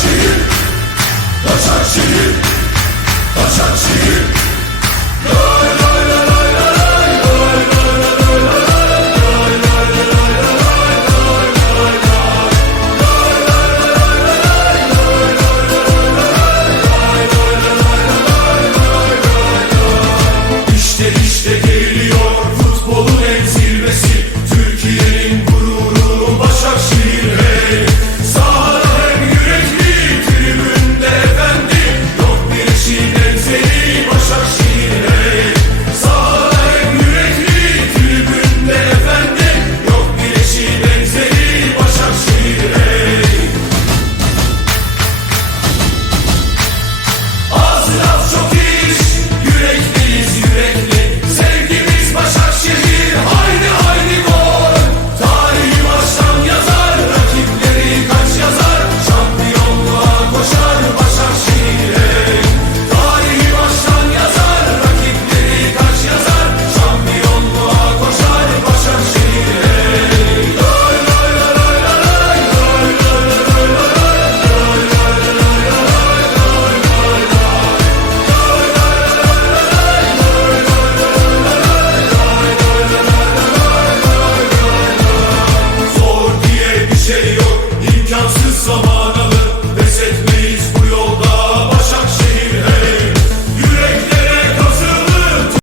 Başakşehir Başakşehir